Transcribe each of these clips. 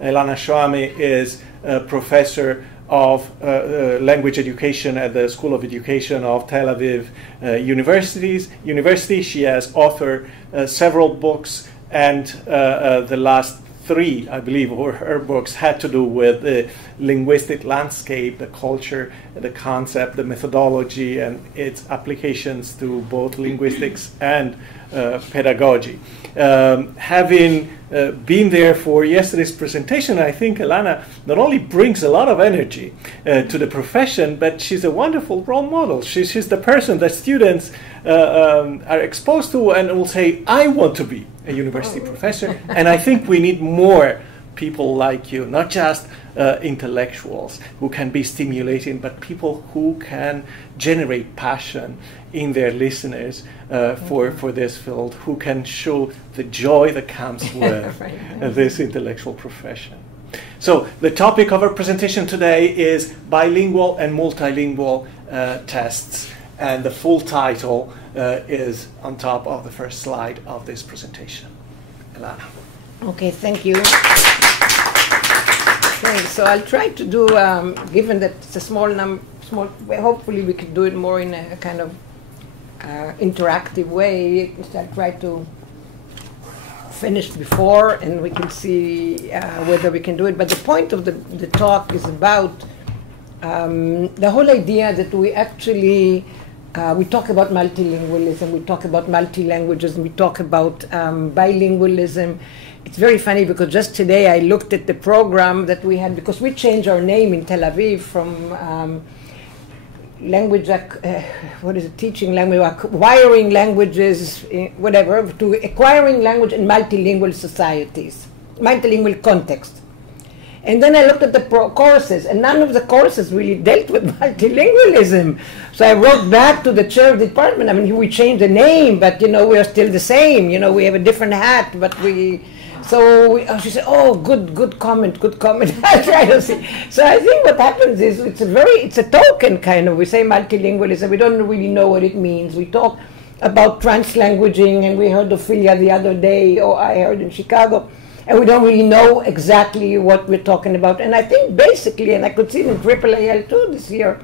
Elana Shohamy is a professor of language education at the School of Education of Tel Aviv University. She has authored several books, and the last three, I believe, her books had to do with the linguistic landscape, the culture, the concept, the methodology, and its applications to both linguistics and pedagogy. Having been there for yesterday's presentation, I think Elana not only brings a lot of energy to the profession, but she's a wonderful role model. She's the person that students are exposed to and will say, I want to be a university professor. And I think we need more people like you, not just intellectuals who can be stimulating, but people who can generate passion in their listeners for this field, who can show the joy that comes with this intellectual profession. So the topic of our presentation today is bilingual and multilingual tests, and the full title is on top of the first slide of this presentation. Elana. Okay, thank you. Thanks. So I'll try to do, given that it's a small, hopefully we can do it more in a kind of interactive way. I'll try to finish before, and we can see whether we can do it. But the point of the talk is about the whole idea that we actually we talk about multilingualism, we talk about multi-languages, and we talk about bilingualism. It's very funny because just today I looked at the program that we had, because we changed our name in Tel Aviv from language, teaching language, acquiring languages, whatever, to acquiring language in multilingual societies, multilingual context. And then I looked at the courses, and none of the courses really dealt with multilingualism. So I wrote back to the chair of the department. I mean, we changed the name, but we are still the same. We have a different hat, but we. So she said, "Oh, good comment, good comment." I try to see. So I think what happens is it's a token kind of. We say multilingualism. We don't really know what it means. We talk about translanguaging, and we heard Ophelia the other day, or I heard in Chicago. And we don't really know exactly what we're talking about. And I think basically, and I could see it in AAAL too this year,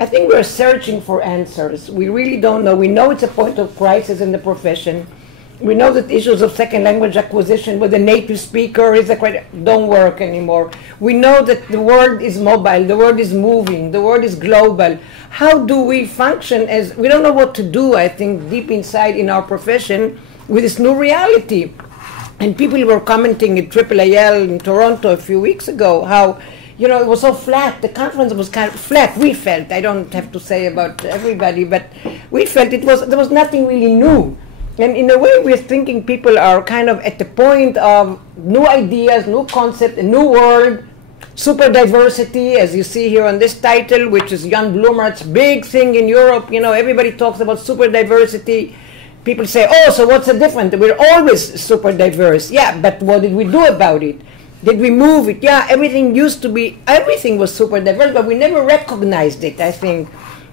I think we're searching for answers. We really don't know. We know it's a point of crisis in the profession. We know that issues of second language acquisition with a native speaker don't work anymore. We know that the world is mobile, the world is moving, the world is global. How do we function as, we don't know what to do, I think, deep inside in our profession with this new reality. And people were commenting at AAAL in Toronto a few weeks ago how, it was so flat. The conference was kind of flat. We felt, I don't have to say about everybody, but we felt there was nothing really new. And in a way, we're thinking people are kind of at the point of new ideas, new concept, a new world, super diversity, as you see here on this title, which is Jan Bloemart's big thing in Europe. Everybody talks about super diversity. People say, oh, so what's the difference? We're always super diverse. Yeah, but what did we do about it? Did we move it? Yeah, everything was super diverse, but we never recognized it, I think.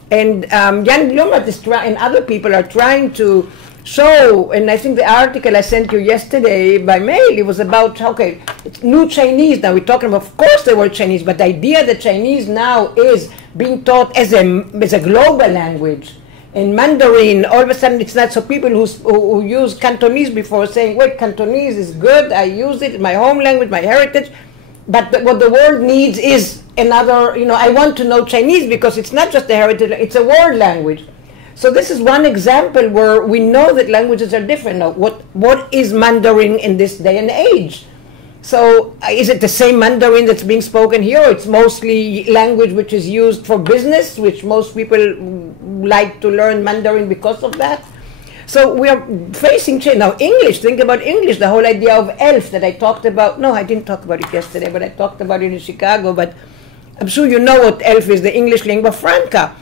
And Jan Bloemart and other people are trying to show, and I think the article I sent you yesterday by mail, it was about, okay, it's new Chinese. Now we're talking about, of course there were Chinese, but the idea that Chinese now is being taught as a global language. In Mandarin, all of a sudden it's not. So people who use Cantonese before saying, wait, Cantonese is good, I use it, my home language, my heritage, but what the world needs is another, I want to know Chinese because it's not just a heritage, it's a world language. So this is one example where we know that languages are different. Now, what is Mandarin in this day and age? So is it the same Mandarin that's being spoken here, or it's mostly language which is used for business, which most people like to learn Mandarin because of that? So we are facing change. Now English, think about English, the whole idea of ELF that I talked about. No, I didn't talk about it yesterday, but I talked about it in Chicago. But I'm sure you know what ELF is, the English lingua franca.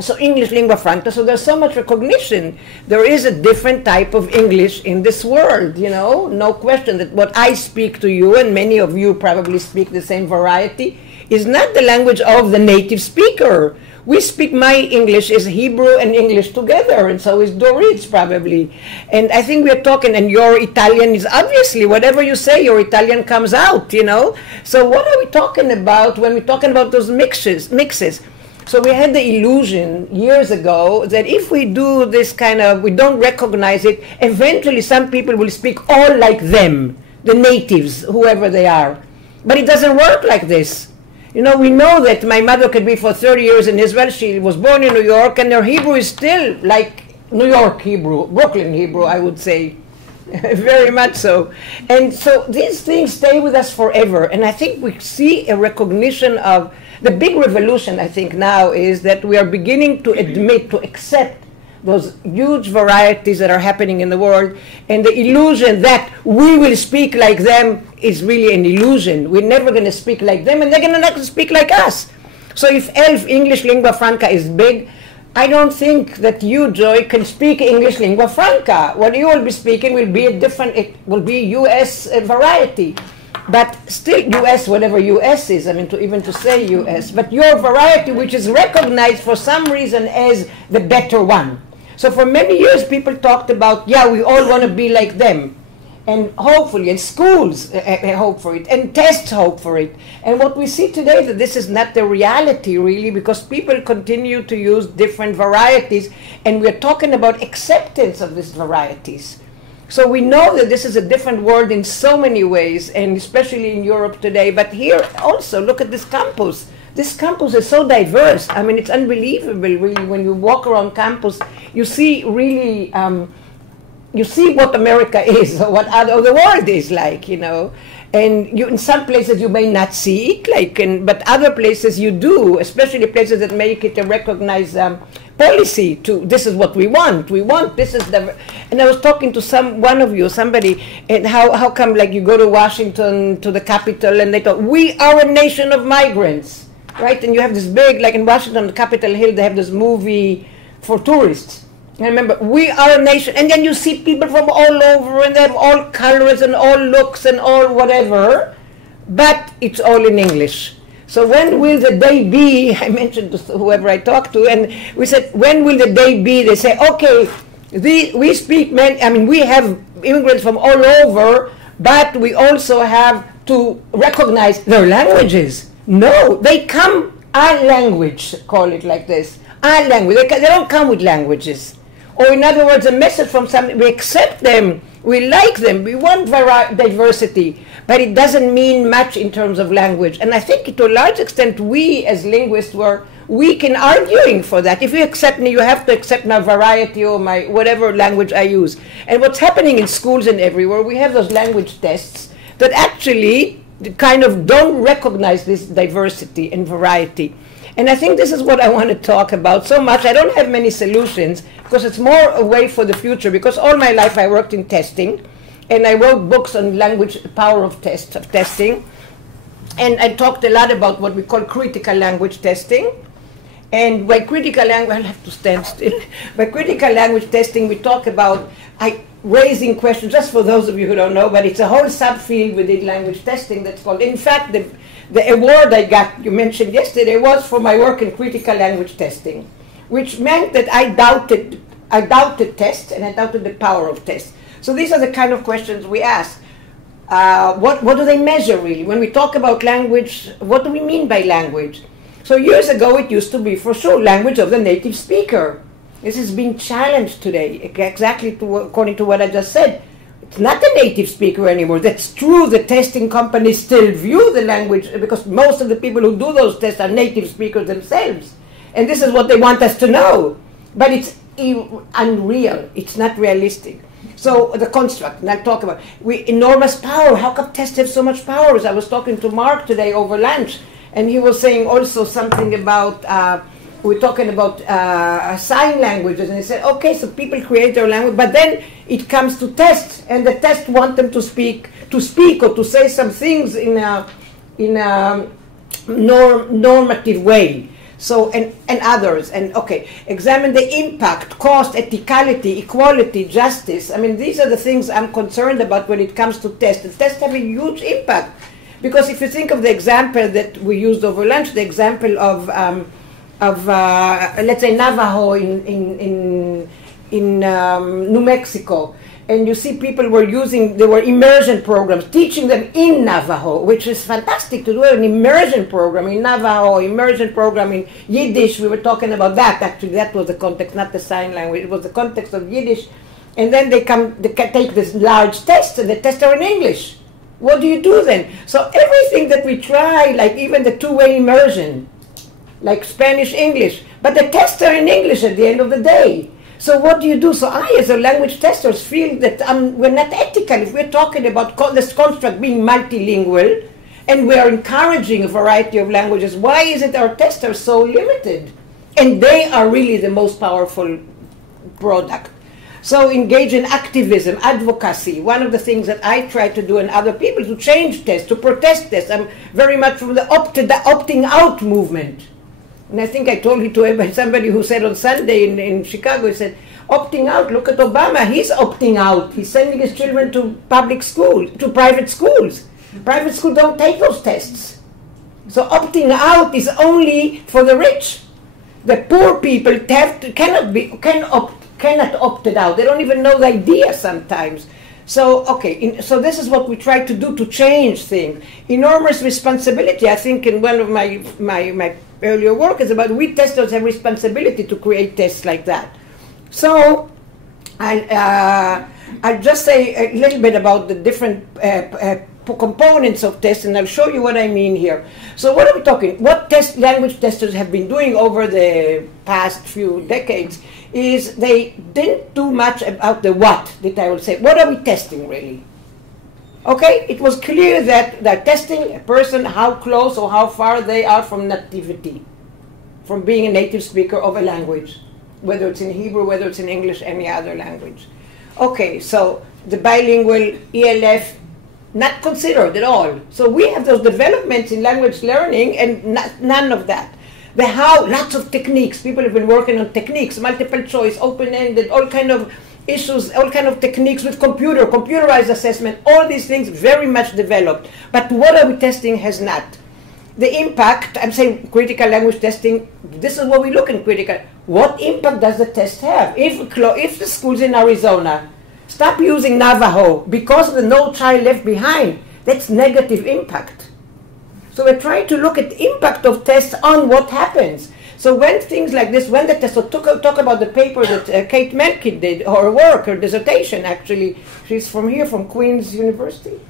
So English lingua franca, so there's so much recognition. There is a different type of English in this world, no question that what I speak to you, and many of you probably speak the same variety, is not the language of the native speaker. We speak, my English is Hebrew and English together, and so is Dorit's probably. And I think we're talking, and your Italian is obviously, whatever you say, your Italian comes out, you know? So what are we talking about when we're talking about those mixes? So we had the illusion years ago that if we do this kind of, we don't recognize it, eventually some people will speak all like them, the natives, whoever they are. But it doesn't work like this. You know, we know that my mother could be for 30 years in Israel. She was born in New York, and her Hebrew is still like New York Hebrew, Brooklyn Hebrew, I would say. Very much so. And so these things stay with us forever. And I think we see a recognition of the big revolution, I think, now is that we are beginning to admit, to accept those huge varieties that are happening in the world, and the illusion that we will speak like them is really an illusion. We're never going to speak like them, and they're going to not speak like us. So if English lingua franca is big, I don't think that you, Joy, can speak English lingua franca. What you will be speaking will be a different, it will be U.S. variety. But still U.S., whatever U.S. is, I mean, even to say U.S., but your variety, which is recognized for some reason as the better one. So for many years, people talked about, yeah, we all want to be like them. And hopefully, and schools hope for it, and tests hope for it. And what we see today, that this is not the reality, really, because people continue to use different varieties, and we're talking about acceptance of these varieties. So we know that this is a different world in so many ways, and especially in Europe today. But here also, look at this campus. This campus is so diverse. I mean, it's unbelievable, really. When you walk around campus, you see really, you see what America is, or what the world is like, you know. And in some places you may not see it, like, but other places you do, especially places that make it a recognized policy to, this is what we want, this is the, and I was talking to somebody, and how come, like, you go to Washington, to the Capitol, and they talk, we are a nation of migrants, right? And you have this big, like in Washington, the Capitol Hill, they have this movie for tourists. And remember, we are a nation, and then you see people from all over, and they have all colors and all looks and all whatever, but it's all in English. So when will the day be, I mentioned to whoever I talked to, and we said, when will the day be? They say, okay, we speak, we have immigrants from all over, but we also have to recognize their languages. No, they come, our language, call it like this, our language. They don't come with languages. Or in other words, a message from something, we accept them, we like them, we want diversity, but it doesn't mean much in terms of language. And I think to a large extent, we as linguists were weak in arguing for that. If you accept me, you have to accept my variety or my whatever language I use. And what's happening in schools and everywhere, we have those language tests that actually kind of don't recognize this diversity and variety. And I think this is what I want to talk about so much. I don't have many solutions because it's more a way for the future, because all my life I worked in testing, and I wrote books on language, power of testing. And I talked a lot about what we call critical language testing. And by critical language, I'll have to stand still. By critical language testing, we talk about raising questions, just for those of you who don't know, but it's a whole subfield within language testing that's called, in fact, the award I got, you mentioned yesterday, was for my work in critical language testing, which meant that I doubted tests, and I doubted the power of tests. So these are the kind of questions we ask. What do they measure, really? When we talk about language, what do we mean by language? So years ago, it used to be, for sure, language of the native speaker. This is being challenged today, exactly according to what I just said. It's not the native speaker anymore. That's true. The testing companies still view the language, because most of the people who do those tests are native speakers themselves. And this is what they want us to know. But it's unreal. It's not realistic. So the construct, and I'll talk about enormous power. How come tests have so much power? I was talking to Mark today over lunch, and he was saying also something about, we're talking about sign languages, and he said, okay, so people create their language, but then it comes to tests, and the tests want them to speak or to say some things in a normative way. So, and others, and okay, examine the impact, cost, ethicality, equality, justice. I mean, these are the things I'm concerned about when it comes to tests. The tests have a huge impact, because if you think of the example that we used over lunch, the example of let's say, Navajo in New Mexico, and you see people there were immersion programs teaching them in Navajo, which is fantastic to do an immersion program in Navajo, immersion program in Yiddish. We were talking about that, actually. That was the context, not the sign language. It was the context of Yiddish. And then they take this large test, and the tests are in English. What do you do then? So everything that we try, like even the two-way immersion, like Spanish-English, but the tests are in English at the end of the day. So what do you do? So I, as a language tester, feel that we're not ethical. If we're talking about this construct being multilingual, and we are encouraging a variety of languages, why is it our tests are so limited? And they are really the most powerful product. So engage in activism, advocacy. One of the things that I try to do and other people to change tests, to protest tests. I'm very much from the opting out movement. And I think I told it to somebody who said on Sunday in Chicago, he said, opting out, look at Obama, he's opting out. He's sending his children to public school, to private schools. Private schools don't take those tests. So opting out is only for the rich. The poor people cannot opt it out. They don't even know the idea sometimes. So, okay, so this is what we try to do to change things. Enormous responsibility. I think in one of my earlier work is about we testers have responsibility to create tests like that. So, I'll just say a little bit about the different components of tests, and I'll show you what I mean here. So what are we talking? What language testers have been doing over the past few decades is they didn't do much about the what, that I will say. What are we testing, really? Okay, it was clear that they're testing a person, how close or how far they are from nativity, from being a native speaker of a language, whether it's in Hebrew, whether it's in English, any other language. Okay, so the bilingual, ELF, not considered at all. So we have those developments in language learning and none of that. The how, lots of techniques. People have been working on techniques, multiple choice, open-ended, all kind of issues, all kind of techniques with computerized assessment, all these things very much developed. But what are we testing has not. The impact, I'm saying critical language testing, this is what we look in critical. What impact does the test have? If the schools in Arizona stop using Navajo because of the No Child Left Behind, that's negative impact. So we're trying to look at the impact of tests on what happens. So when things like this, when the tests, so talk about the paper that Kate Menke did, her work, her dissertation actually, she's from here, from Queen's University?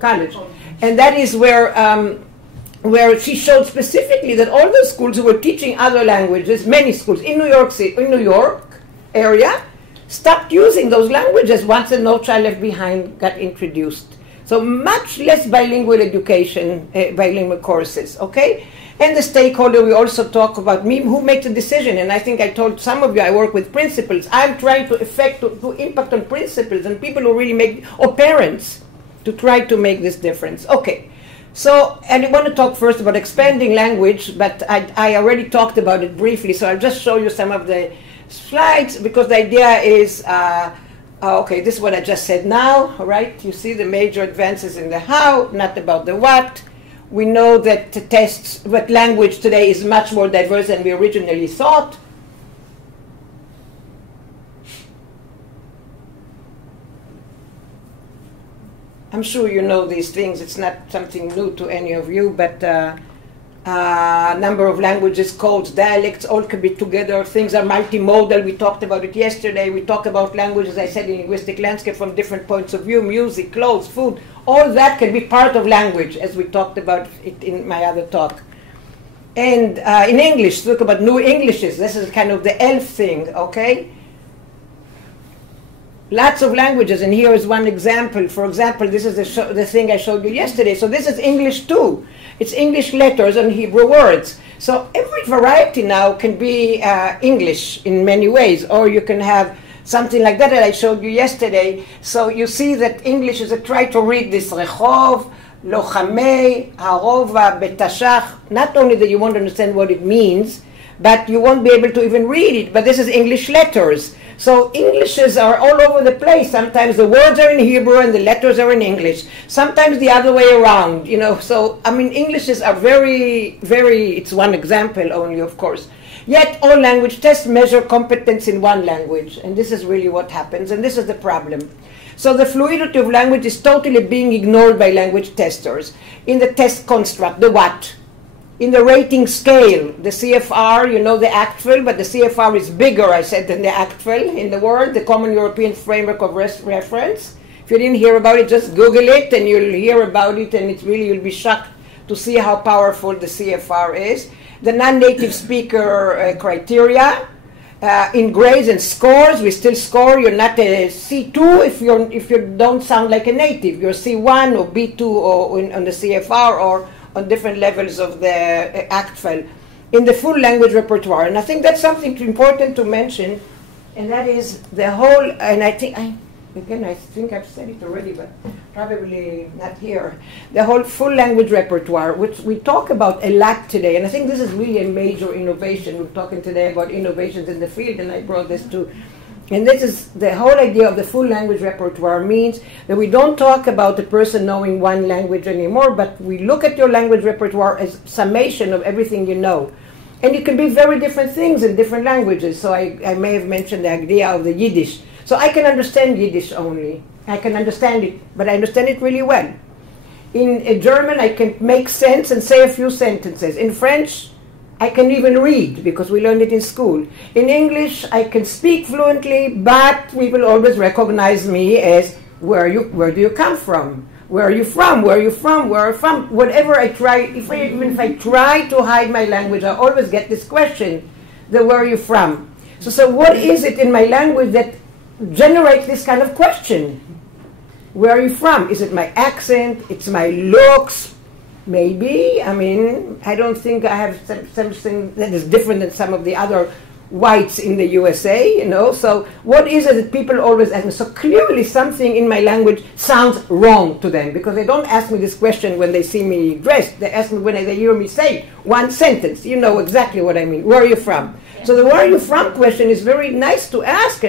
College. And that is where she showed specifically that all the schools who were teaching other languages, many schools in New York City, in New York area, stopped using those languages once the No Child Left Behind got introduced. So much less bilingual education, bilingual courses, okay? And the stakeholder, we also talk about who makes a decision. And I think I told some of you I work with principals. I'm trying to impact on principals and people who really make, or parents, to try to make this difference. Okay, so, and I want to talk first about expanding language, but I already talked about it briefly, so I'll just show you some of the slides, because the idea is, okay, this is what I just said now, right? You see the major advances in the how, not about the what. We know that but language today is much more diverse than we originally thought. I'm sure you know these things. It's not something new to any of you, but number of languages, codes, dialects, all can be together. Things are multimodal. We talked about it yesterday. We talk about language, as I said, in linguistic landscape from different points of view, music, clothes, food. All that can be part of language, as we talked about it in my other talk. And in English, talk about new Englishes. This is kind of the ELF thing, okay? Lots of languages, and here is one example. For example, this is the thing I showed you yesterday. So this is English too. It's English letters and Hebrew words. So every variety now can be English in many ways, or you can have something like that I showed you yesterday. So you see that English is a try to read this Rehov, Lochame, Harova, Betashach. Not only that you won't understand what it means, but you won't be able to even read it. But this is English letters. So Englishes are all over the place. Sometimes the words are in Hebrew and the letters are in English. Sometimes the other way around, you know. So, I mean, Englishes are very, very, it's one example only, of course. Yet all language tests measure competence in one language. And this is really what happens. And this is the problem. So the fluidity of language is totally being ignored by language testers. In the test construct, the what? In the rating scale, the CFR, you know the actual, but the CFR is bigger, I said, than the actual in the word, the Common European Framework of Reference. If you didn't hear about it, just Google it and you'll hear about it, and it's really, you'll be shocked to see how powerful the CFR is. The non-native speaker criteria. In grades and scores, we still score. You're not a C2 if you don't sound like a native. You're C1 or B2 or on the CFR or on different levels of the ACTFL in the full language repertoire. And I think that's something important to mention, and that is the whole, and I think I've said it already, but probably not here, the whole full language repertoire, which we talk about a lot today, and I think this is really a major innovation. We're talking today about innovations in the field, and I brought this too. And this is the whole idea of the full language repertoire means that we don't talk about the person knowing one language anymore, but we look at your language repertoire as summation of everything you know. And it can be very different things in different languages. So I may have mentioned the idea of the Yiddish. So I can understand Yiddish only. I can understand it, but I understand it really well. In German, I can make sense and say a few sentences. In French, I can even read, because we learned it in school. In English, I can speak fluently, but we will always recognize me as, where do you come from? Where are you from? Where are you from? Where are you from? Whatever I try, even if I try to hide my language, I always get this question, the where are you from? So what is it in my language that generates this kind of question? Where are you from? Is it my accent? It's my looks? Maybe. I mean, I don't think I have something that is different than some of the other whites in the USA, you know. So what is it that people always ask me? So clearly something in my language sounds wrong to them, because they don't ask me this question when they see me dressed. They ask me when they hear me say one sentence. You know exactly what I mean. Where are you from? So the where are you from question is very nice to ask,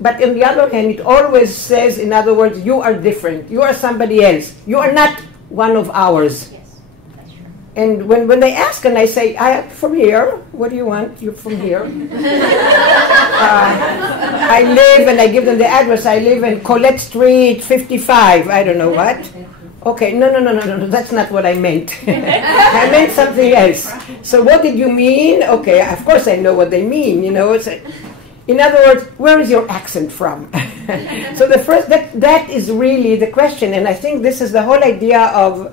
but on the other hand, it always says, in other words, you are different. You are somebody else. You are not one of ours. And when they ask and I say, I'm from here, what do you want? You're from here. I live, and I give them the address. I live in Colette Street 55. I don't know what. Okay, no, that's not what I meant. I meant something else. So what did you mean? Okay, of course I know what they mean, you know. In other words, where is your accent from? So the first, that is really the question. And I think this is the whole idea of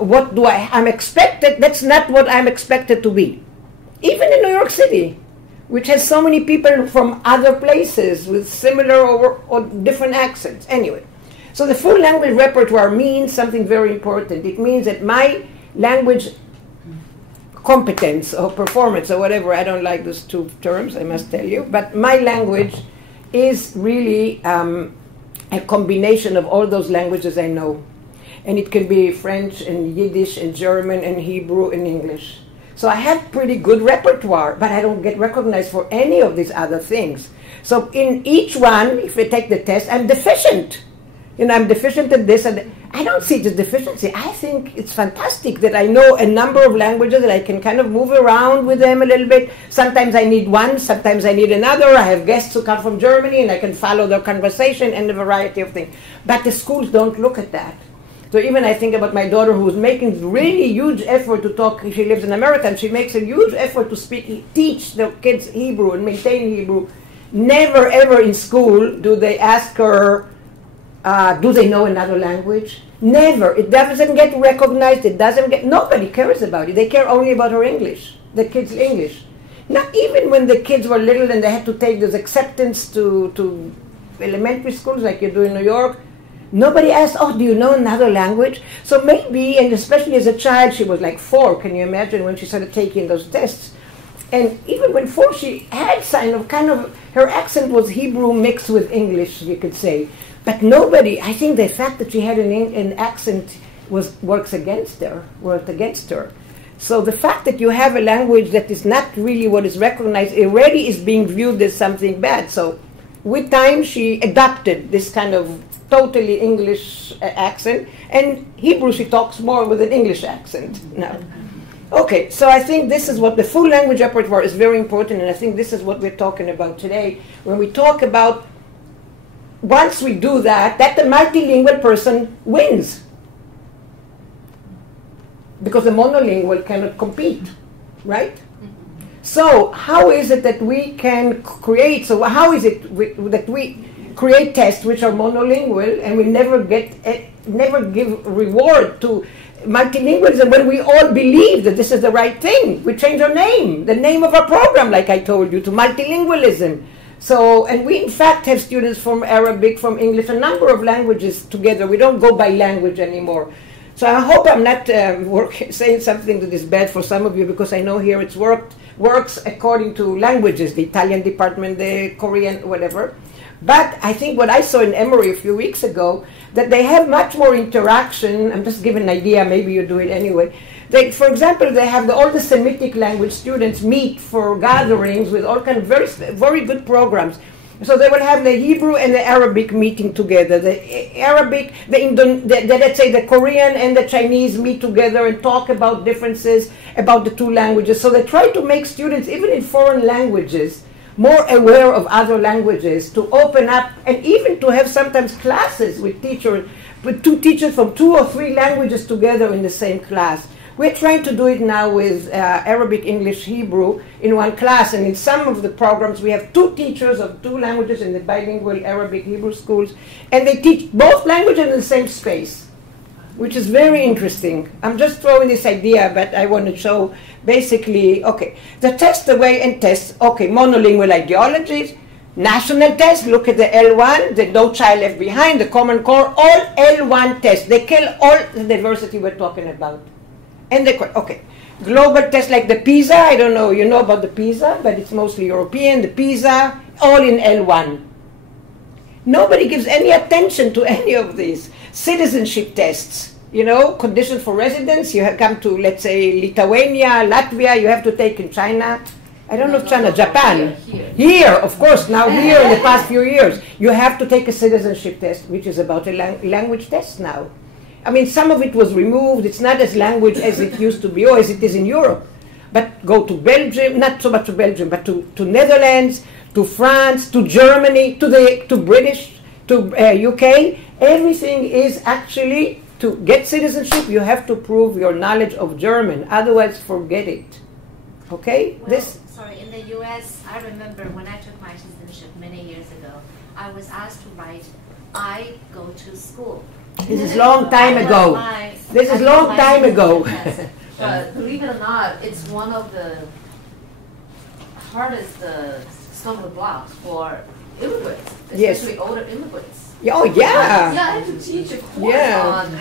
what do I'm expected. That's not what I'm expected to be. Even in New York City, which has so many people from other places with similar or different accents. Anyway, so the full language repertoire means something very important. It means that my language competence or performance or whatever, I don't like those two terms, I must tell you, but my language is really a combination of all those languages I know. And it can be French and Yiddish and German and Hebrew and English. So I have pretty good repertoire, but I don't get recognized for any of these other things. So in each one, if I take the test, I'm deficient. You know, I'm deficient at this, and I don't see it as deficiency. I think it's fantastic that I know a number of languages, that I can kind of move around with them a little bit. Sometimes I need one, sometimes I need another. I have guests who come from Germany, and I can follow their conversation and a variety of things. But the schools don't look at that. So even I think about my daughter, who's making really huge effort to talk. She lives in America, and she makes a huge effort to teach the kids Hebrew and maintain Hebrew. Never ever in school do they ask her, do they know another language? Never. It doesn't get recognized. Nobody cares about it. They care only about her English, the kids' English. Not even when the kids were little and they had to take this acceptance to elementary schools like you do in New York. Nobody asked, oh, do you know another language? So maybe, and especially as a child, she was like 4, can you imagine, when she started taking those tests? And even when 4, she had her accent was Hebrew mixed with English, you could say. But nobody, I think the fact that she had an accent worked against her. So the fact that you have a language that is not really what is recognized already is being viewed as something bad. So with time, she adopted this kind of totally English accent, and Hebrew she talks more with an English accent now. Okay, so I think this is what the full language repertoire is very important, and I think this is what we're talking about today. When we talk about, once we do that, the multilingual person wins. Because the monolingual cannot compete, right? So how is it that we can create, so how is it that we create tests which are monolingual and we never give reward to multilingualism when we all believe that this is the right thing? We change our name, the name of our program, like I told you, to multilingualism. So, and we in fact have students from Arabic, from English, a number of languages together. We don't go by language anymore. So I hope I'm not saying something that is bad for some of you, because I know here it's works according to languages, the Italian department, the Korean, whatever. But I think what I saw in Emory a few weeks ago, that they have much more interaction. I'm just giving an idea, maybe you do it anyway. They, for example, they have all the Semitic language students meet for gatherings with all kinds of very good programs. So they will have the Hebrew and the Arabic meeting together. The Arabic, let's say the Korean and the Chinese meet together and talk about differences about the two languages. So they try to make students, even in foreign languages, more aware of other languages, to open up, and even to have sometimes classes with two teachers from 2 or 3 languages together in the same class. We're trying to do it now with Arabic, English, Hebrew in one class, and in some of the programs we have 2 teachers of 2 languages in the bilingual Arabic, Hebrew schools, and they teach both languages in the same space, which is very interesting. I'm just throwing this idea, but I want to show basically, okay, the test away and test, okay, monolingual ideologies, national test, look at the L1, the No Child Left Behind, the Common Core, all L1 tests. They kill all the diversity we're talking about. And okay, global tests like the PISA, I don't know, you know about the PISA, but it's mostly European, the PISA, all in L1. Nobody gives any attention to any of these. Citizenship tests, you know, conditions for residence, you have come to, let's say, Lithuania, Latvia, you have to take in China. I don't know if China, Japan. Here, of course, now here in the past few years, you have to take a citizenship test, which is about a language test now. I mean, some of it was removed. It's not as language as it used to be, or as it is in Europe. But go to Belgium, not so much to Belgium, but to Netherlands, to France, to Germany, to British, to UK. Everything is actually, to get citizenship, you have to prove your knowledge of German. Otherwise, forget it. Okay? Well, sorry, in the US, I remember when I took my citizenship many years ago, I was asked to write, I go to school. This is long time ago. This is long time ago. But believe it or not, it's one of the hardest stumbling blocks for immigrants, especially older immigrants. Oh yeah. Yeah, I had to teach a course on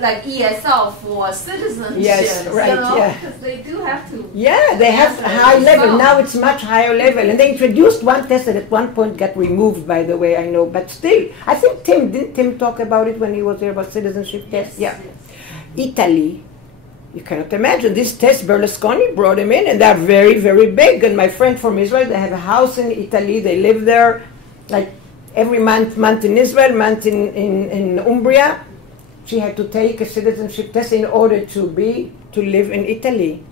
like ESL for citizenship. Yes, right. You know, yeah. because they do have to. Yeah, they have high level. Now it's much higher level, and they introduced one test that at one point got removed. By the way, I know, but still, I think didn't Tim talk about it when he was there about citizenship tests? Yes, Yeah. yes. Italy. You cannot imagine this test. Berlusconi brought him in, and they're very, very big. And my friend from Israel, they have a house in Italy. They live there, like every month in Israel, month in Umbria. She had to take a citizenship test in order to live in Italy.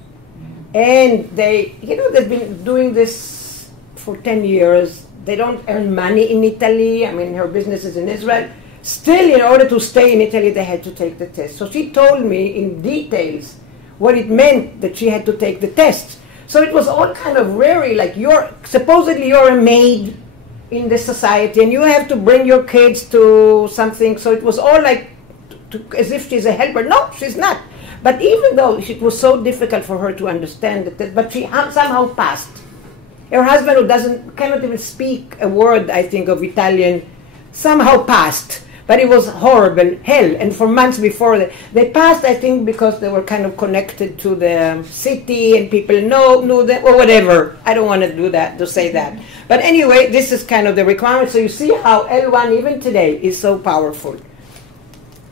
And they've been doing this for 10 years. They don't earn money in Italy. I mean, her business is in Israel. Still, in order to stay in Italy, they had to take the test. So she told me in details what it meant that she had to take the test. So it was all kind of very like, supposedly you're a maid in this society and you have to bring your kids to something. So it was all like, as if she's a helper. No, she's not. But even though it was so difficult for her to understand it, but she somehow passed. Her husband, who cannot even speak a word, I think, of Italian, somehow passed. But it was horrible, hell. And for months before, they passed, I think, because they were kind of connected to the city and people knew them, or whatever. I don't want to say that. But anyway, this is kind of the requirement. So you see how L1, even today, is so powerful.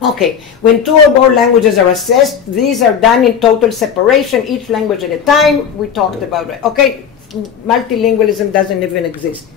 Okay, when two or more languages are assessed, these are done in total separation, each language at a time. We talked about it. Okay, multilingualism doesn't even exist.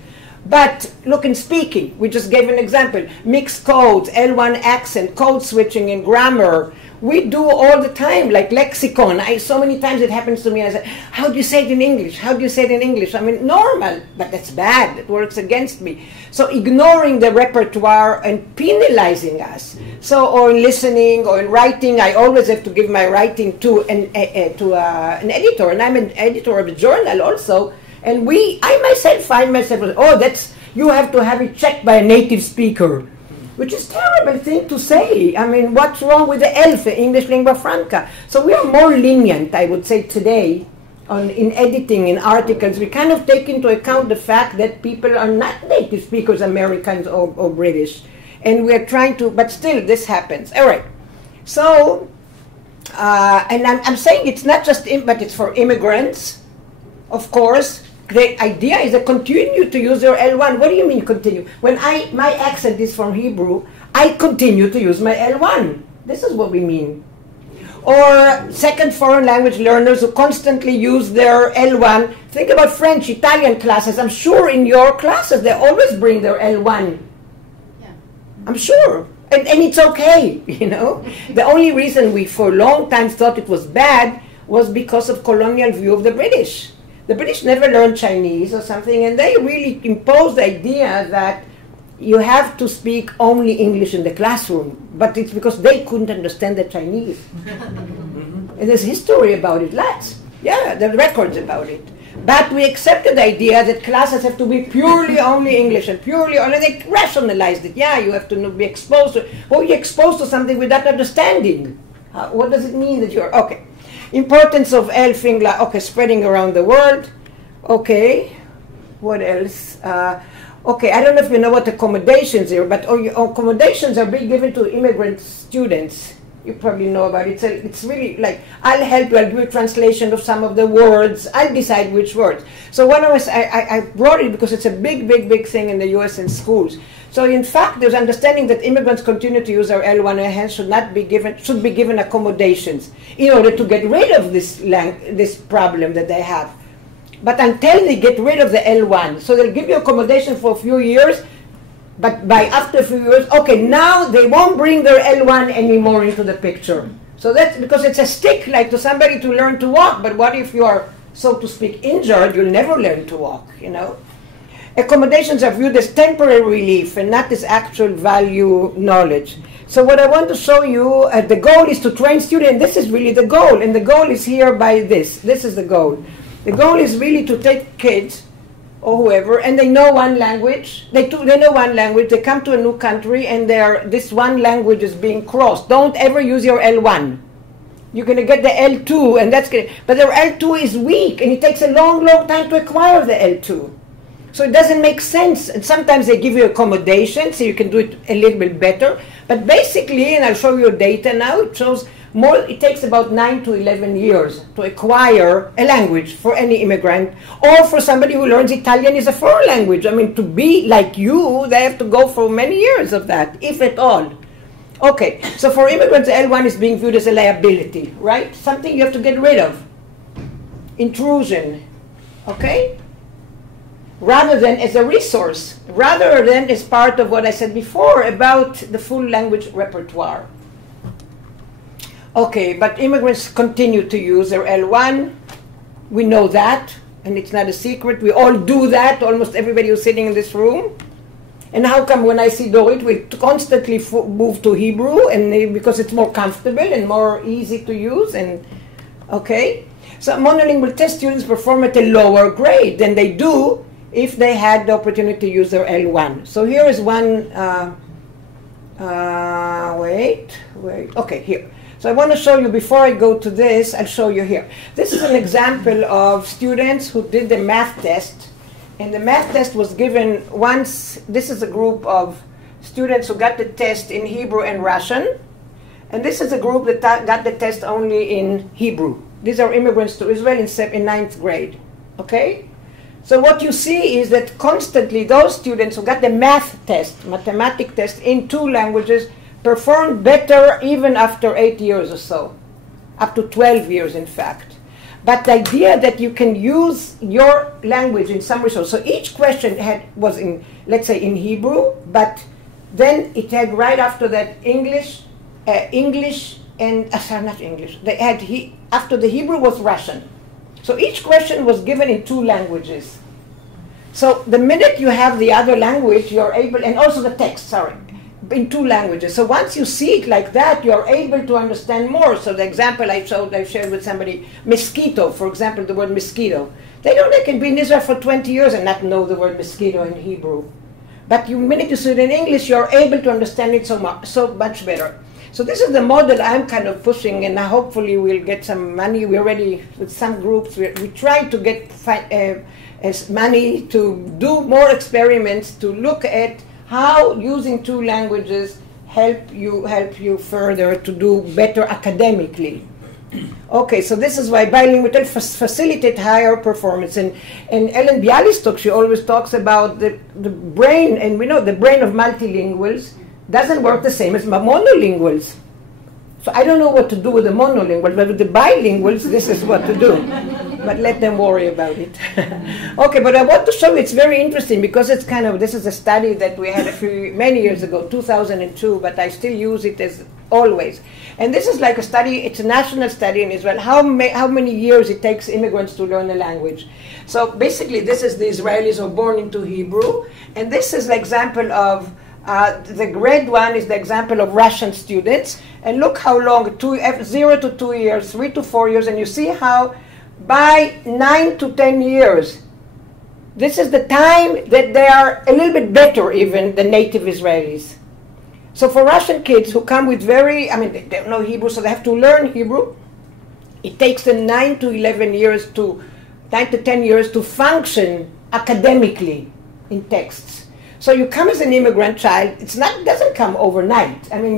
But look, in speaking, we just gave an example. Mixed codes, L1 accent, code switching in grammar. We do all the time, like lexicon. So many times it happens to me. I say, how do you say it in English? How do you say it in English? I mean, normal, but that's bad. It works against me. So ignoring the repertoire and penalizing us. So, or in listening or in writing, I always have to give my writing to an editor. And I'm an editor of a journal also. And I myself find myself, oh, you have to have it checked by a native speaker. Which is a terrible thing to say. I mean, what's wrong with the ELF, English lingua franca? So we are more lenient, I would say, today in editing, in articles. We kind of take into account the fact that people are not native speakers, Americans or British. And we are trying to, but still this happens. All right. So, and I'm saying it's not just, but it's for immigrants, of course. The idea is to continue to use your L1. What do you mean continue? When my accent is from Hebrew, I continue to use my L1. This is what we mean. Or second foreign language learners who constantly use their L1. Think about French, Italian classes. I'm sure in your classes they always bring their L1. Yeah. I'm sure. And it's okay, you know. The only reason we for a long time thought it was bad was because of colonial view of the British. The British never learned Chinese or something, and they really imposed the idea that you have to speak only English in the classroom. But it's because they couldn't understand the Chinese. And there's history about it, lots. Yeah, there are records about it. But we accepted the idea that classes have to be purely only English and purely only, they rationalized it. Yeah, you have to be exposed to, well, you're exposed to something without understanding. What does it mean that you're, okay. Importance of Elfingla, okay, spreading around the world. Okay, what else? Okay, I don't know if you know what accommodations are, but accommodations are being given to immigrant students. You probably know about it. It's really like, I'll help you, I'll do a translation of some of the words, I'll decide which words. So one of us, I brought it because it's a big thing in the US in schools. So in fact, there's understanding that immigrants continue to use our L1 and hence should be given accommodations in order to get rid of this problem that they have. But until they get rid of the L1, so they'll give you accommodation for a few years, but after a few years, okay, now they won't bring their L1 anymore into the picture. So that's because it's a stick, like to somebody to learn to walk. But what if you are, so to speak, injured? You'll never learn to walk, you know. Accommodations are viewed as temporary relief and not as actual value knowledge. So what I want to show you, the goal is to train students. This is really the goal, and the goal is here by this. This is the goal. The goal is really to take kids or whoever, and they know one language. They know one language. They come to a new country, and this one language is being crossed. Don't ever use your L1. You're going to get the L2, and that's good. But their L2 is weak, and it takes a long time to acquire the L2. So it doesn't make sense. And sometimes they give you accommodation, so you can do it a little bit better. But basically, and I'll show you data now, it shows it takes about 9 to 11 years to acquire a language for any immigrant, or for somebody who learns Italian is a foreign language. I mean, to be like you, they have to go for many years of that, if at all. Okay, so for immigrants, L1 is being viewed as a liability, right? Something you have to get rid of. Intrusion, okay? Rather than as a resource, rather than as part of what I said before about the full language repertoire. Okay, but immigrants continue to use their L1. We know that, and it's not a secret. We all do that, almost everybody who's sitting in this room. And how come when I see Dorit, we constantly move to Hebrew, and because it's more comfortable and more easy to use, and okay? So monolingual test students perform at a lower grade than they do if they had the opportunity to use their L1. So here is one, okay, here. So I want to show you, before I go to this, I'll show you here. This is an example of students who did the math test. And the math test was given once. This is a group of students who got the test in Hebrew and Russian. And this is a group that got the test only in Hebrew. These are immigrants to Israel in 9th grade. Okay? So what you see is that constantly those students who got the math test, mathematics test in 2 languages, performed better even after 8 years or so, up to 12 years in fact. But the idea that you can use your language in some resource, so each question was in, let's say, in Hebrew, but then it had right after that English, and sorry, not English. They had after the Hebrew was Russian. So each question was given in 2 languages. So the minute you have the other language, you're able, and also the text, sorry, in 2 languages. So once you see it like that, you're able to understand more. So the example I shared with somebody, mosquito, for example, the word mosquito. They can be in Israel for 20 years and not know the word mosquito in Hebrew. But the minute you see it in English, you're able to understand it so much better. So this is the model I'm kind of pushing, and hopefully we'll get some money. We're already, with some groups, we try to get money to do more experiments to look at how using 2 languages help you further to do better academically. Okay, so this is why bilingual facilitate higher performance. And Ellen Bialystok, she always talks about the brain, and we know the brain of multilinguals doesn't work the same as monolinguals. So I don't know what to do with the monolinguals, but with the bilinguals, this is what to do. But let them worry about it. Okay, but I want to show you, it's very interesting because it's kind of, this is a study that we had many years ago, 2002, but I still use it as always. And this is like a study, it's a national study in Israel, how many years it takes immigrants to learn a language. So basically this is the Israelis who are born into Hebrew, and this is the example of, the grade 1 is the example of Russian students, and look how long, 0 to 2 years, 3 to 4 years, and you see how by 9 to 10 years, this is the time that they are a little bit better even than native Israelis. So for Russian kids who come with they don't know Hebrew, so they have to learn Hebrew, it takes them 9 to 10 years to function academically in texts. So you come as an immigrant child, it doesn't come overnight. I mean,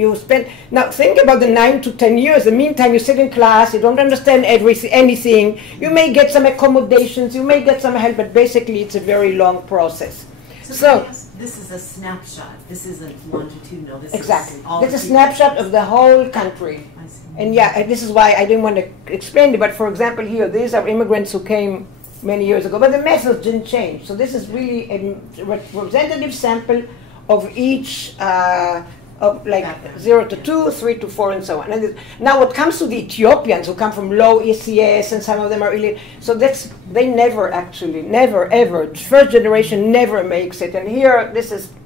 now think about the 9 to 10 years. In the meantime, you sit in class, you don't understand anything. You may get some accommodations, you may get some help, but basically it's a very long process. So this is a snapshot. This isn't longitudinal. This exactly. Is all this is a snapshot of the whole country. I see. And this is why I didn't want to explain it, but for example here, these are immigrants who came many years ago, but the methods didn't change. So this is really a representative sample of each, of like 0 to 2, 3 to 4, and so on. And now what comes to the Ethiopians who come from low ECS, and some of them are elite, so they never ever, first generation never makes it. And here,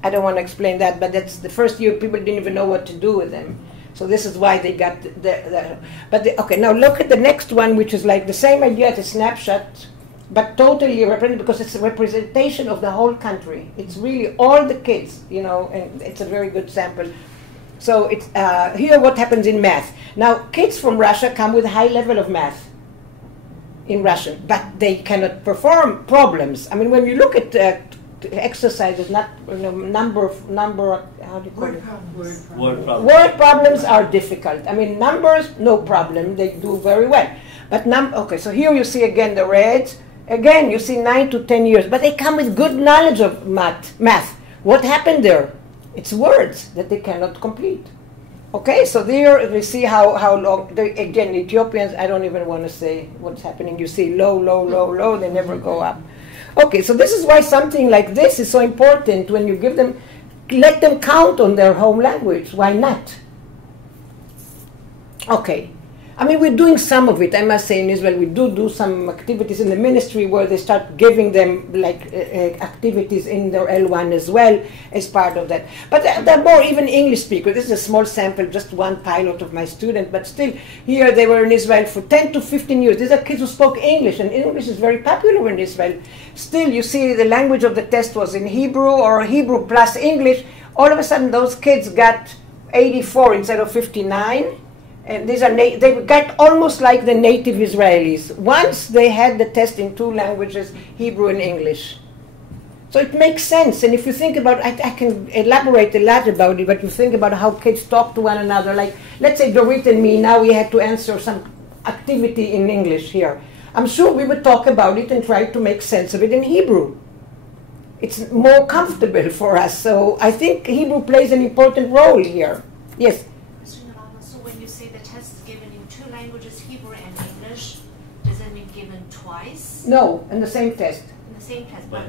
I don't want to explain that, but that's the first year people didn't even know what to do with them. So this is why they got okay, now look at the next one, which is like the same idea as a snapshot, but totally represented because it's a representation of the whole country. It's really all the kids, and it's a very good sample. So it's here what happens in math. Now, kids from Russia come with a high level of math in Russian, but they cannot perform problems. I mean, when you look at exercises, not number, how do you call it? Word problems are difficult. I mean, numbers, no problem. They do very well. But okay, so here you see again the reds. Again, you see 9 to 10 years, but they come with good knowledge of math. What happened there? It's words that they cannot complete. Okay, so there we see how long, again, Ethiopians, I don't even want to say what's happening. You see low, low, low, low, they never go up. Okay, so this is why something like this is so important when you give them, let them count on their home language. Why not? Okay. I mean, we're doing some of it. I must say in Israel, we do some activities in the ministry where they start giving them like activities in their L1 as well as part of that. But they're more even English speakers. This is a small sample, just one pilot of my student. But still, here they were in Israel for 10 to 15 years. These are kids who spoke English, and English is very popular in Israel. Still, you see the language of the test was in Hebrew or Hebrew plus English. All of a sudden, those kids got 84 instead of 59. And these are they got almost like the native Israelis. Once they had the test in 2 languages, Hebrew and English. So it makes sense. And if you think about, I can elaborate a lot about it, but you think about how kids talk to one another. Like, let's say Dorit and me, now we had to answer some activity in English here. I'm sure we would talk about it and try to make sense of it in Hebrew. It's more comfortable for us. So I think Hebrew plays an important role here. Yes. Mr. Elana, so when you say the test is given in two languages, Hebrew and English, does it mean given twice? No, in the same test. In the same test, but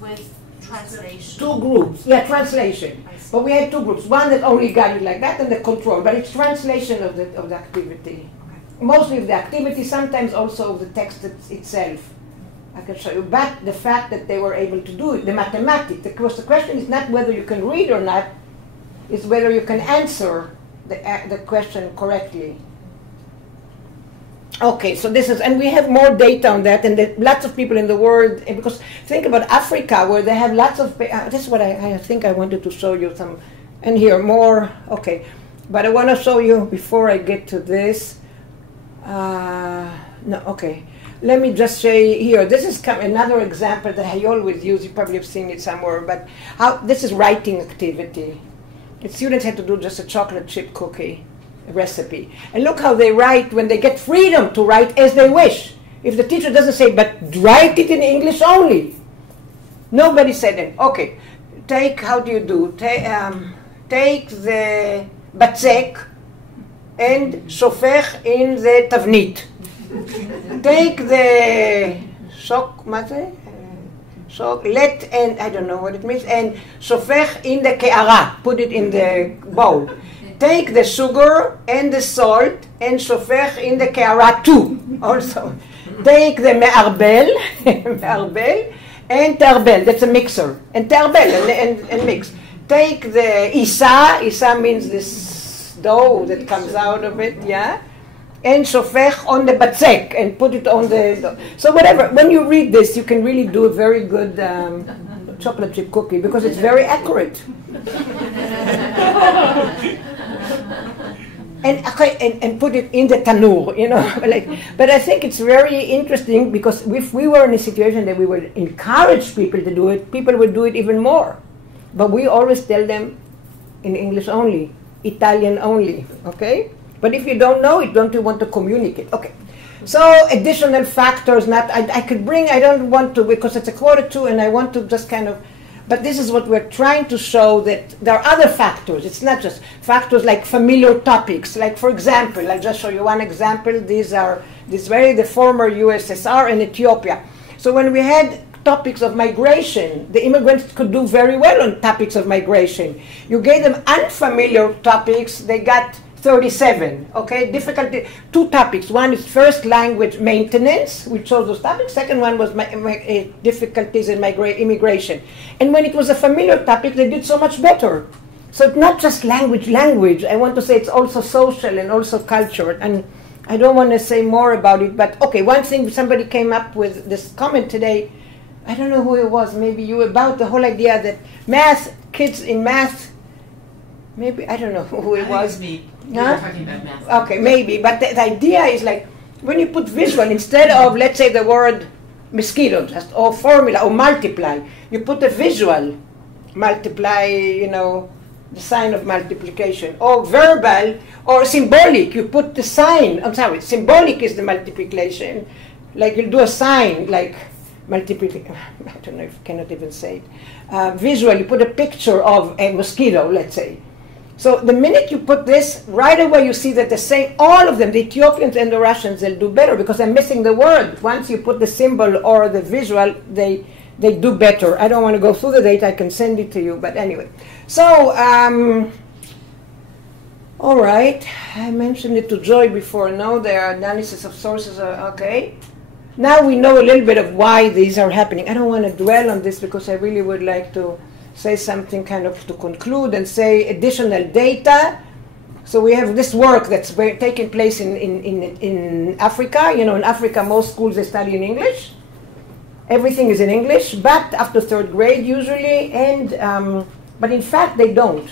with translation? Two groups. Yeah, translation. But we had two groups. One that only got it like that, and the control. But it's translation of the activity. Okay. Mostly of the activity, sometimes also of the text itself. I can show you. But the fact that they were able to do it, the mathematics, because the question is not whether you can read or not, it's whether you can answer the question correctly. Okay, so this is, and we have more data on that, and lots of people in the world, because think about Africa, where they have lots of, this is what I think I wanted to show you some, and here, more, okay. But I want to show you, before I get to this, no, okay. Let me just say here, this is another example that I always use, you probably have seen it somewhere, but this is writing activity. The students had to do just a chocolate chip cookie recipe. And look how they write when they get freedom to write as they wish. If the teacher doesn't say, but write it in English only. Nobody said it. Okay, how do you do? Take the batzek and shofech in the tavnit. Take the let, and I don't know what it means, and shofech in the ke'ara, put it in the bowl. Take the sugar and the salt and shofech in the ke'ara too, also. Take the me'arbel, and tarbel, that's a mixer, and tarbel, and mix. Take the isa means this dough that comes out of it, yeah? And shofech on the batzek, and put it on the, so whatever, when you read this, you can really do a very good chocolate chip cookie, because it's very accurate. And put it in the tanur, you know. But I think it's very interesting, because if we were in a situation that we would encourage people to do it, people would do it even more. But we always tell them in English only, Italian only, okay? But if you don't know it, don't you want to communicate? Okay. So additional factors, I could bring, I don't want to, because it's 1:45, and I want to just kind of, but this is what we're trying to show, that there are other factors. It's not just factors like familiar topics. Like, for example, I'll just show you one example. These are the former USSR and Ethiopia. So when we had topics of migration, the immigrants could do very well on topics of migration. You gave them unfamiliar topics, they got 37, okay? Difficulty, two topics. One is first language maintenance, we chose those topics. Second one was difficulties in immigration. And when it was a familiar topic, they did so much better. So it's not just language. I want to say it's also social and also culture. And I don't want to say more about it, but okay, one thing, somebody came up with this comment today, I don't know who it was, maybe you, about the whole idea that kids in math, maybe, I don't know who it was. Me. Huh? We're talking about math. Okay, maybe, but the idea is like, when you put visual, instead of, let's say, the word mosquito, just, or formula, or multiply, you put a visual, multiply, you know, the sign of multiplication, or verbal, or symbolic, you put the sign, I'm sorry, symbolic is the multiplication, like you do a sign, like multiplication, I don't know if I cannot even say it, visual, you put a picture of a mosquito, let's say. So the minute you put this, right away you see that the same, all of them, the Ethiopians and the Russians, they'll do better, because they're missing the word. Once you put the symbol or the visual, they do better. I don't want to go through the data, I can send it to you, but anyway. So, all right, I mentioned it to Joy before. No, their analysis of sources are okay. Now we know a little bit of why these are happening. I don't want to dwell on this, because I really would like to say something kind of to conclude and say additional data. So we have this work that's taking place in Africa. You know, in Africa, most schools, they study in English. Everything is in English, but after 3rd grade usually, and but in fact they don't,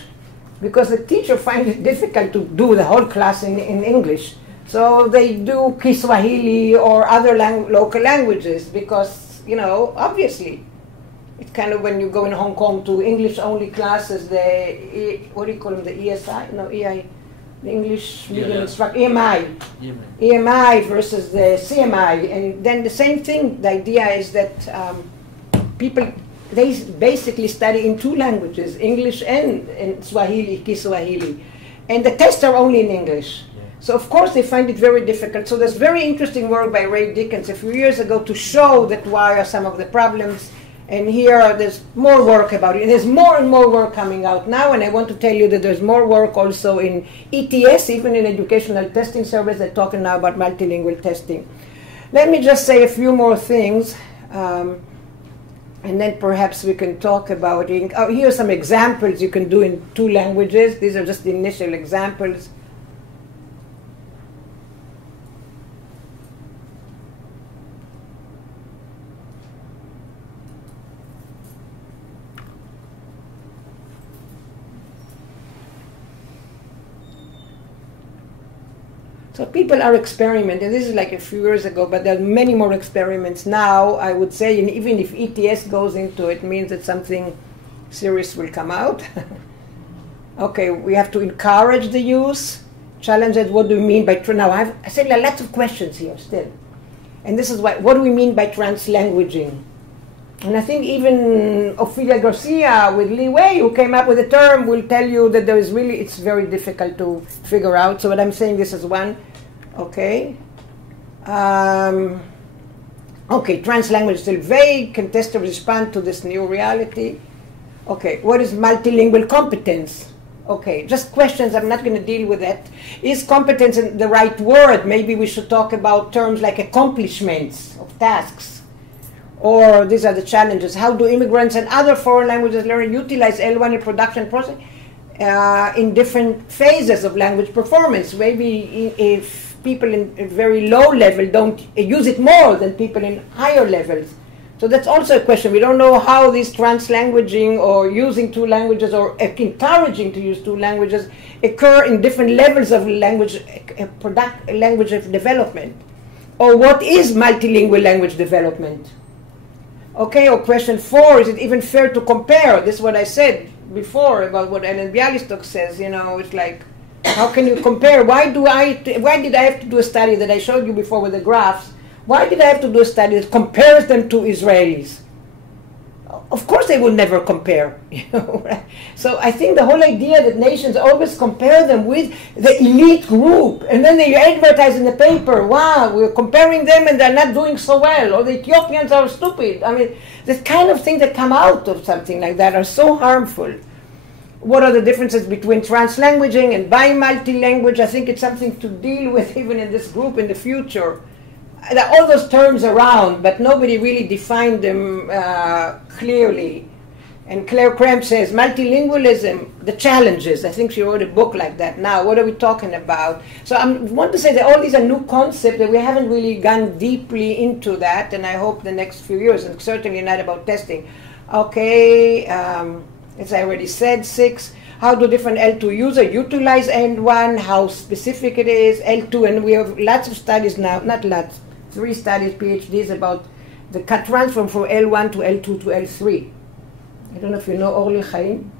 because the teacher finds it difficult to do the whole class in English. So they do Kiswahili or other local languages, because, you know, obviously, it's kind of when you go in Hong Kong to English-only classes, what do you call them, the ESI? No, EI, the English medium instructor, EMI versus the CMI. And then the same thing, the idea is that people, they basically study in 2 languages, English and Swahili, Kiswahili. and the tests are only in English. So of course they find it very difficult. So there's very interesting work by Ray Dickens a few years ago to show that why are some of the problems. And here there's more work about it. And there's more and more work coming out now. And I want to tell you that there's more work also in ETS, even in educational testing service. They're talking now about multilingual testing. Let me just say a few more things. And then perhaps we can talk about it. Oh, here are some examples you can do in 2 languages. These are just the initial examples. So people are experimenting. This is like a few years ago, but there are many more experiments now, I would say, and even if ETS goes into it, means that something serious will come out. Okay, we have to encourage the use. Challenge it, what do we mean by, now I said lots of questions here still. And this is what do we mean by translanguaging? And I think even Ophelia Garcia with Li Wei, who came up with the term, will tell you that there is really, it's very difficult to figure out. So what I'm saying, this is one. Okay. Okay, translanguage is still vague. Can testers respond to this new reality? Okay, what is multilingual competence? Okay, just questions, I'm not going to deal with that. Is competence the right word? Maybe we should talk about terms like accomplishments of tasks. Or these are the challenges. How do immigrants and other foreign languages learners utilize L1 in production process in different phases of language performance? Maybe if people in a very low level don't use it more than people in higher levels. So that's also a question. We don't know how this translanguaging or using 2 languages or encouraging to use 2 languages occur in different levels of language of development. Or what is multilingual language development? Okay, or question 4, is it even fair to compare? This is what I said before about what Ellen Bialystok says, you know, it's like, how can you compare? Why did I have to do a study that I showed you before with the graphs? Why did I have to do a study that compares them to Israelis? Of course they will never compare, you know, right? So I think the whole idea that nations always compare them with the elite group, and then they advertise in the paper, wow, we're comparing them and they're not doing so well, or the Ethiopians are stupid. I mean, the kind of things that come out of something like that are so harmful. What are the differences between translanguaging and bi-multilingual? I think it's something to deal with even in this group in the future. There are all those terms around, but nobody really defined them clearly. And Claire Cramp says, multilingualism, the challenges. I think she wrote a book like that now. What are we talking about? So I want to say that all these are new concepts that we haven't really gone deeply into that, and I hope the next few years, and certainly not about testing. Okay, as I already said, 6. How do different L2 users utilize N1? How specific it is, L2, and we have lots of studies now, not lots, 3 studies, PhDs, about the transfer from L1 to L2 to L3. I don't know if you know Orly Chaim.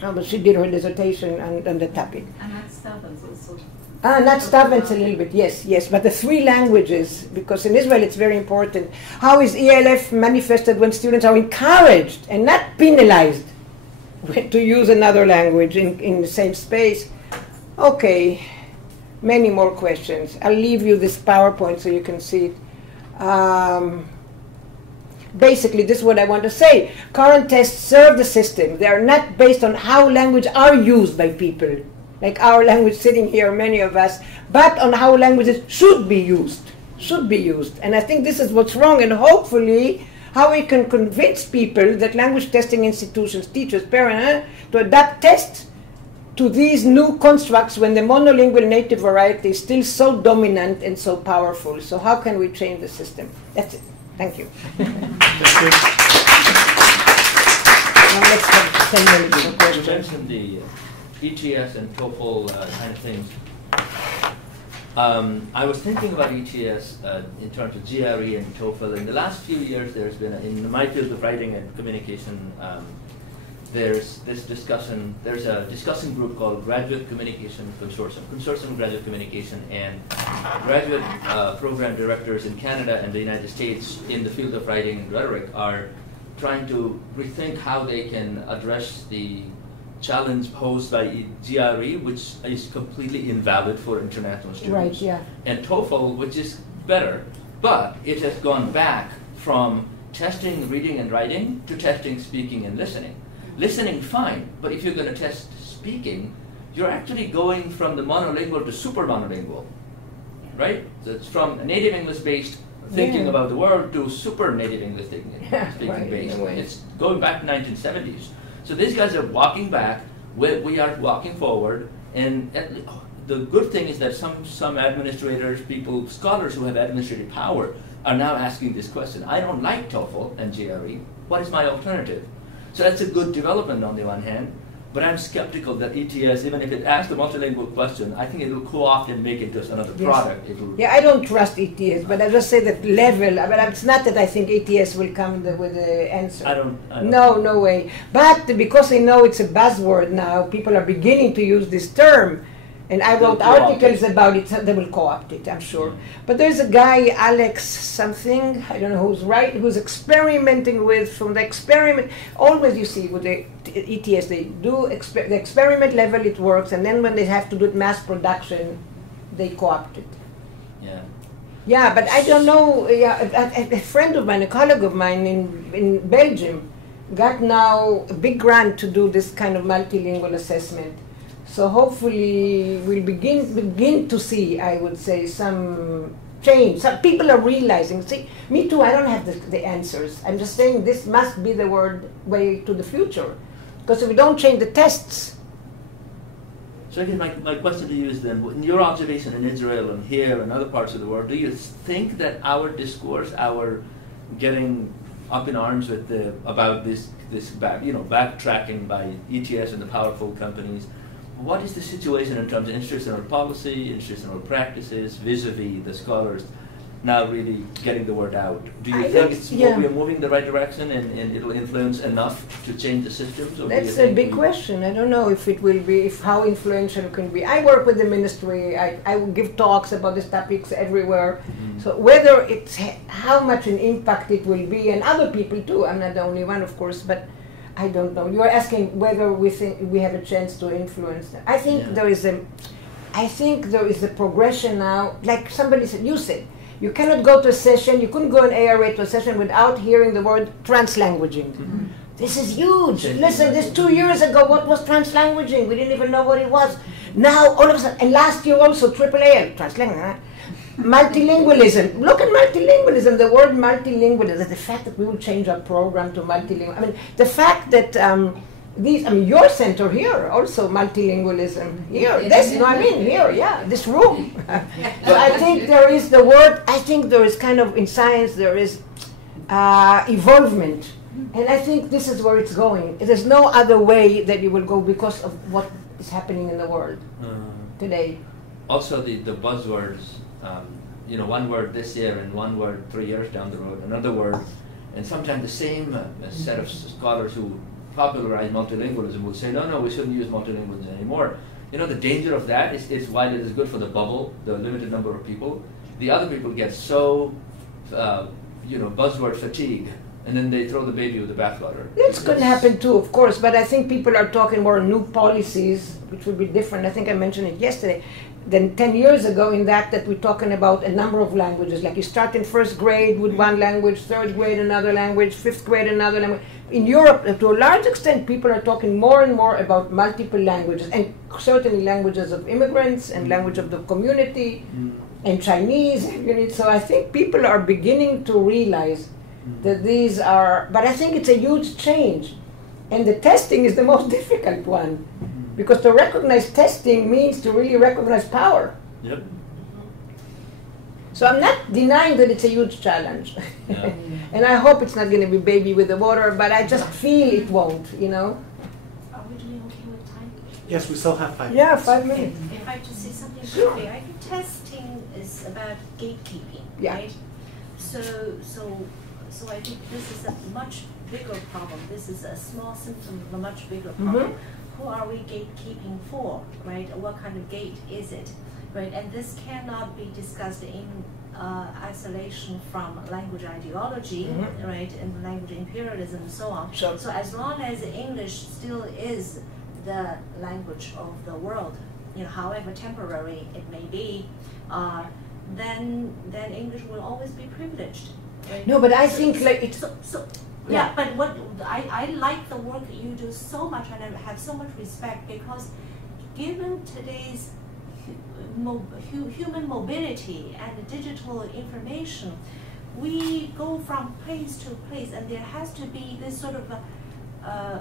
No. Oh, but she did her dissertation on the topic. And Nat Stavens also. Nat Stavens a little bit, yes. But the 3 languages, because in Israel it's very important. How is ELF manifested when students are encouraged and not penalized to use another language in the same space? Okay. Many more questions. I'll leave you this PowerPoint so you can see it. Basically, this is what I want to say. Current tests serve the system. They are not based on how language are used by people, like our language sitting here, many of us, but on how languages should be used. And I think this is what's wrong, and hopefully how we can convince people that language testing institutions, teachers, parents, to adapt tests to these new constructs when the monolingual native variety is still so dominant and so powerful. So how can we change the system? That's it. Thank you. Now let's have 10 minutes of You questions. mentioned the ETS and TOEFL kind of things. I was thinking about ETS in terms of GRE and TOEFL. In the last few years, there's been, in my field of writing and communication, there's a discussion group called Graduate Communication Consortium Graduate Communication, and graduate program directors in Canada and the United States in the field of writing and rhetoric are trying to rethink how they can address the challenge posed by GRE, which is completely invalid for international students. Right, yeah. And TOEFL, which is better, but it has gone back from testing reading and writing to testing speaking and listening. Listening, fine, but if you're going to test speaking, you're actually going from the monolingual to super monolingual, right? So it's from native English-based thinking about the world to super native English speaking based. It's going back to 1970s. So these guys are walking back, we are walking forward, and the good thing is that some administrators, people, scholars who have administrative power are now asking this question. I don't like TOEFL and GRE. What is my alternative? So that's a good development on the one hand, but I'm skeptical that ETS, even if it asks the multilingual question, I think it will co-opt and make it just another product. Yeah, I don't trust ETS, but I just say that level. But it's not that I think ETS will come with the answer. I don't No way. But because I know it's a buzzword now, people are beginning to use this term. And I wrote articles about it, so they will co-opt it, I'm sure. But there's a guy, Alex something, I don't know who's experimenting with, from the experiment, always you see with the ETS, they do the experiment level, it works, and then when they have to do it mass production, they co-opt it. Yeah. Yeah, but I don't know, a friend of mine, a colleague of mine in Belgium, got now a big grant to do this kind of multilingual assessment. So hopefully we'll begin to see, I would say, some change. Some people are realizing, see, me too, I don't have the answers. I'm just saying this must be the way to the future. Because if we don't change the tests. So again, my question to you is then, in your observation in Israel and here and other parts of the world, do you think that our discourse, our getting up in arms with about this backtracking by ETS and the powerful companies, what is the situation in terms of institutional policy, institutional practices, vis-a-vis the scholars now really getting the word out? Do you think we are moving in the right direction and it'll influence enough to change the systems? Or that's a big question. I don't know if it will be, how influential it can be. I work with the ministry. I will give talks about these topics everywhere. So whether it's how much an impact it will be, and other people too. I'm not the only one, of course, but I don't know. You are asking whether we think we have a chance to influence them. I think there is a progression now. Like somebody said, you said, you cannot go to a session, you couldn't go an ARA to a session without hearing the word translanguaging. This is huge. Listen, this 2 years ago, what was translanguaging? We didn't even know what it was. Now, all of a sudden, and last year also, AAA, translanguaging. Multilingualism. Look at multilingualism. The word multilingualism. The fact that we will change our program to multilingual. I mean, the fact that your center here also multilingualism here. This, you know what I mean? Here, this room. So I think there is the word. I think there is kind of in science there is evolvement, and I think this is where it's going. There's no other way that you will go because of what is happening in the world today. Also, the buzzwords. One word this year and one word 3 years down the road, another word, and sometimes the same set of scholars who popularize multilingualism will say, no, we shouldn't use multilingualism anymore. The danger of that is while it is good for the bubble, the limited number of people, the other people get so, buzzword fatigue, and then they throw the baby with the bathwater. It's going to happen too, of course, but I think people are talking more new policies, which will be different. I think I mentioned it yesterday. Than 10 years ago in that we're talking about a number of languages. Like you start in first grade with one language, third grade another language, fifth grade another language. In Europe, to a large extent, people are talking more and more about multiple languages, and certainly languages of immigrants and language of the community and Chinese. So I think people are beginning to realize that these are, but I think it's a huge change. And the testing is the most difficult one. Because to recognize testing means to really recognize power. Yep. So I'm not denying that it's a huge challenge. Yeah. And I hope it's not going to be baby with the water, but I just feel it won't, Are we doing okay with time? Yes, we still have 5 minutes. Yeah, 5 minutes. If I just say something quickly, I think testing is about gatekeeping, right? So I think this is a much bigger problem. This is a small symptom of a much bigger problem. Who are we gatekeeping for, right? What kind of gate is it, right? And this cannot be discussed in isolation from language ideology, right? And language imperialism and so on. Sure. So as long as English still is the language of the world, however temporary it may be, then English will always be privileged. Right? No, but I think like it's yeah, but what I like the work that you do so much, and I have so much respect, because given today's human mobility and digital information, we go from place to place, and there has to be this sort of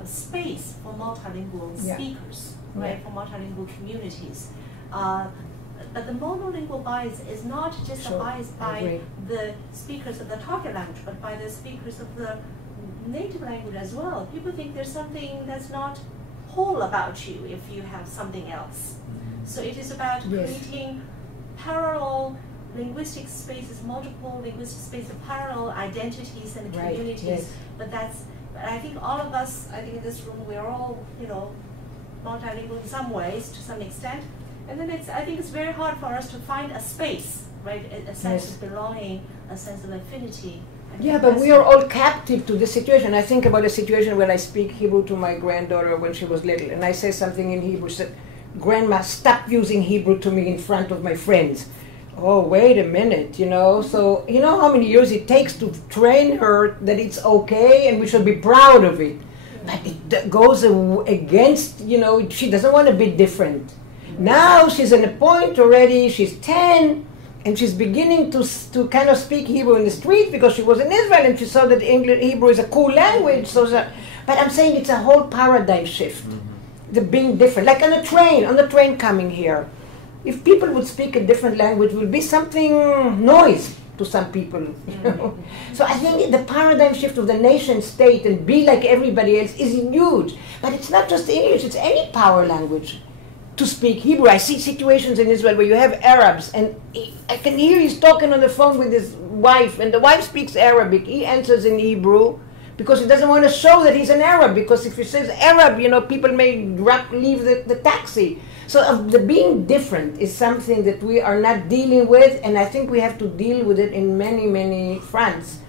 space for multilingual speakers, right? For multilingual communities. But the monolingual bias is not just a bias by the speakers of the target language, but by the speakers of the native language as well. People think there's something that's not whole about you if you have something else. So it is about creating parallel linguistic spaces, multiple linguistic spaces, parallel identities and communities. But I think all of us, I think in this room, we're all, multilingual in some ways, to some extent. And then I think it's very hard for us to find a space, right? A sense of belonging, a sense of affinity. Yeah, but we are all captive to this situation. I think about a situation when I speak Hebrew to my granddaughter when she was little, and I say something in Hebrew. She said, "Grandma, stop using Hebrew to me in front of my friends." Oh, wait a minute, So, how many years it takes to train her that it's okay and we should be proud of it. But it goes against, she doesn't want to be different. Now she's at a point already, she's 10, and she's beginning to kind of speak Hebrew in the street because she was in Israel and she saw that Hebrew is a cool language. But I'm saying it's a whole paradigm shift, the being different. Like on the train coming here. If people would speak a different language, it would be something noise to some people. So I think the paradigm shift of the nation state and be like everybody else is huge. But it's not just English, it's any power language to speak Hebrew. I see situations in Israel where you have Arabs, and I can hear he's talking on the phone with his wife, and the wife speaks Arabic. He answers in Hebrew because he doesn't want to show that he's an Arab, because if he says Arab, people may leave the taxi. So the being different is something that we are not dealing with, and I think we have to deal with it in many, many fronts.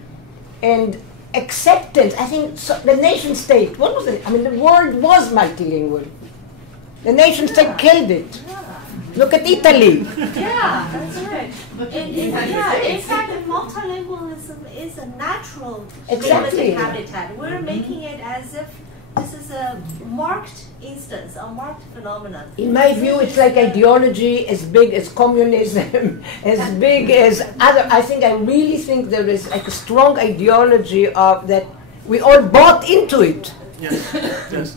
And acceptance, I think the nation state, what was it? I mean, the word was multilingual. The nation state killed it. Look at Italy. Yeah, that's right. In fact, multilingualism is a natural linguistic habitat. We're making it as if this is a marked instance, a marked phenomenon. In my view, it's like ideology as big as communism, as big as other. I really think there is like a strong ideology of that we all bought into it. Yes.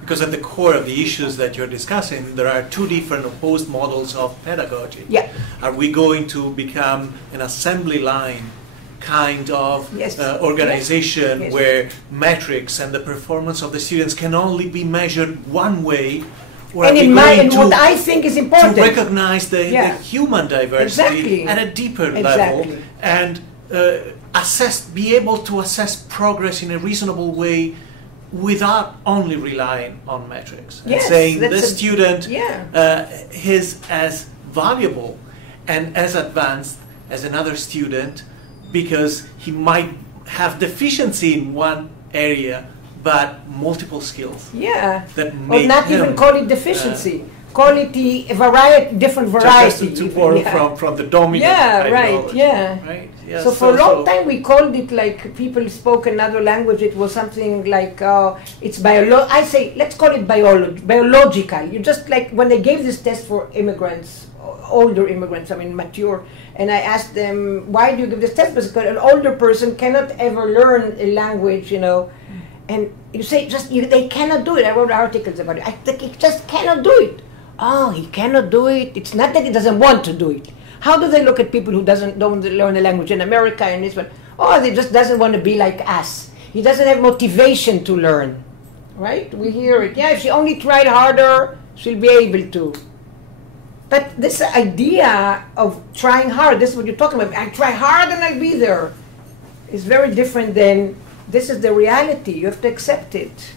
Because at the core of the issues that you're discussing, there are two different opposed models of pedagogy. Yeah. Are we going to become an assembly line kind of organization where metrics and the performance of the students can only be measured one way? Or and what I think is important, to recognize the human diversity at a deeper level and be able to assess progress in a reasonable way without only relying on metrics. And saying this student is as valuable and as advanced as another student because he might have deficiency in one area but multiple skills. Yeah, that or not even call it deficiency. Call it a variety, different variety. Just to borrow from the dominant ideology. Right? Yeah, so for a long time we called it like people spoke another language. It was something like it's I say let's call it biological. You just like when they gave this test for immigrants, older immigrants, mature, and I asked them why do you give this test? Because an older person cannot ever learn a language, and you say they cannot do it. I wrote articles about it. I think he just cannot do it. Oh, he cannot do it. It's not that he doesn't want to do it. How do they look at people who don't learn the language in America and this one? Oh, he just doesn't want to be like us. He doesn't have motivation to learn, right? We hear it. Yeah, if she only tried harder, she'll be able to. But this idea of trying hard, this is what you're talking about. I try hard and I'll be there. Is very different than this is the reality. You have to accept it.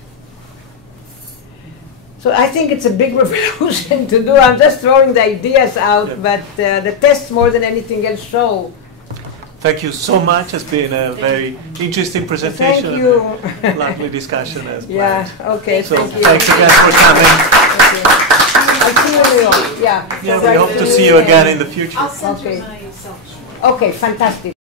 So I think it's a big revolution to do. I'm just throwing the ideas out, but the tests more than anything else show thank you so much. It's been a very interesting presentation. Thank you. And a lovely discussion as well. Yeah, okay, So thank you. thanks again for coming. I'll see you in New York. Yeah. Yeah, we hope to see you again in the future. I'll send Okay. you my cell phone. Okay, fantastic.